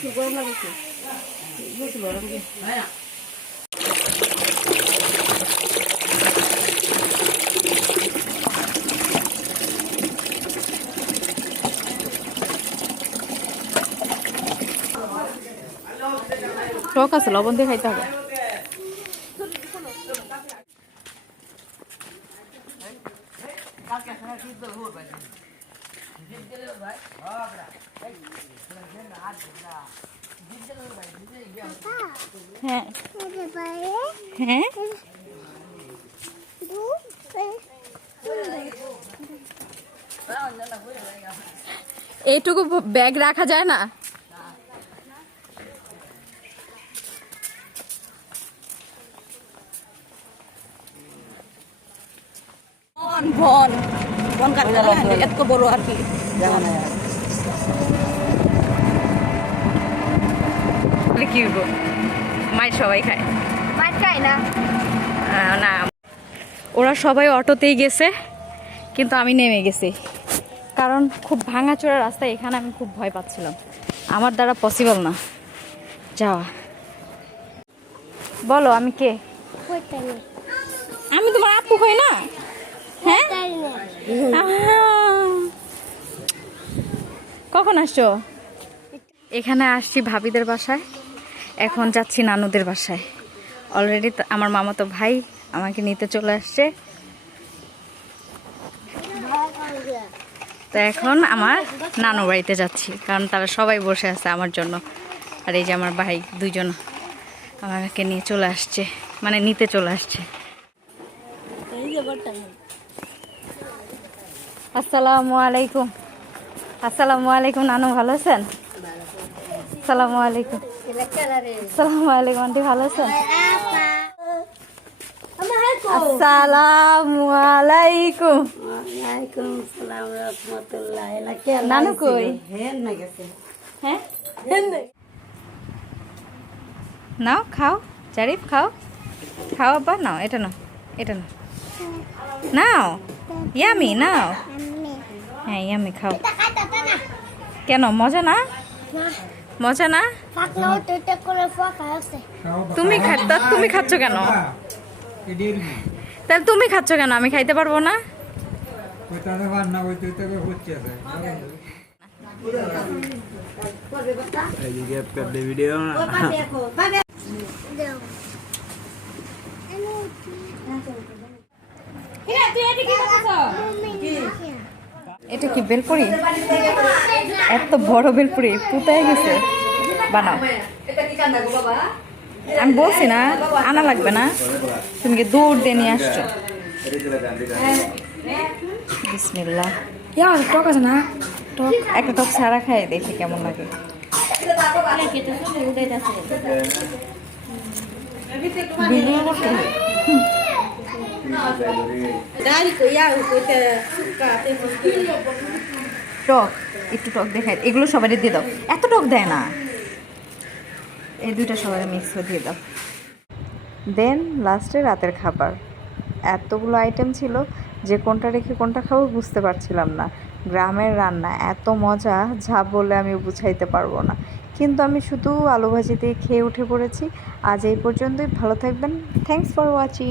প্রচুর গরম লাগছে প্রচুর গরম টক আছে লবণ দিয়ে খাইতে হবে। হ্যাঁ। হ্যাঁ? এইটুকু ব্যাগ রাখা যায় না? বন বন। বন কাটতে এত বড় আর কি। বলে কি হইব মাই সবাই খায়। মাছ খাই না। না। ওরা সবাই অটোতেই গেছে কিন্তু আমি নেমে গেছি। কারণ খুব ভাঙাচোরা রাস্তা এখানে আমি খুব ভয় পাচ্ছিলাম। আমার দ্বারা পসিবল না। যাওয়া। বলো আমি কে? আমি তোমার আপু হই না? হ্যাঁ! কখন আসছো? এখানে আসছি ভাবিদের বাসায়। এখন যাচ্ছি নানুদের বাসায়। অলরেডি আমার মামাতো ভাই আমাকে নিতে চলে আসছে। তো এখন আমার নানু বাড়িতে যাচ্ছি, কারণ তারা সবাই বসে আছে আমার জন্য। আর এই যে আমার ভাই দুইজন আমাকে নিয়ে চলে আসছে মানে নিতে চলে আসছে। আসসালামু আলাইকুম। আসসালামু আলাইকুম, নানু ভালো আছেন? আসসালামু আলাইকুম। আসসালামু আলাইকুম আন্টি ভালো আছেন আসসালামু আলাইকুম। ওয়ালাইকুম সালাম রহমতুল্লাহ। এলা কে নানু কই? হেন না গেছে। হ্যাঁ? নাও খাও। জারিফ খাও। খাও আব্বা নাও এটা নাও এটা নাও। নাও ইয়ামি নাও। হ্যাঁ ইয়ামি খাও। কেন মজা না। মজা না? তুমি তুমি খাচ্ছ কেন? তাহলে তুমি খাচ্ছ কেন? আমি খাইতে পারব না? ভিডিও না এটা কি বেলপুরি? এত বড় বেলপুরি, পুতায় গেছে। বানাও। আমি বলছি না, আনা লাগবে না। তুমি কি দূর দিয়ে নিয়ে আসছো। বিসমিল্লাহ। টক আছে না? টক। একটা টক ছাড়া খাই, দেখি কেমন লাগে। ভিডিও। টক, একটু টক দেখাই। এগুলো সবাই দিয়ে দাও। এত টক দেয় না। এই দুইটা সবাই মিক্স করে দিয়ে দাও। দেন লাস্টে রাতের খাবার। এতগুলো আইটেম ছিল যে কোনটা রেখে কোনটা খাব বুঝতে পারছিলাম না। গ্রামের রান্না, এত মজা, যা বলে আমি বুঝাইতে পারব না। কিন্তু আমি শুধু আলু ভাজি দিয়ে খেয়ে উঠে পড়েছি। আজ এই পর্যন্তই। ভালো থাকবেন। Thanks for watching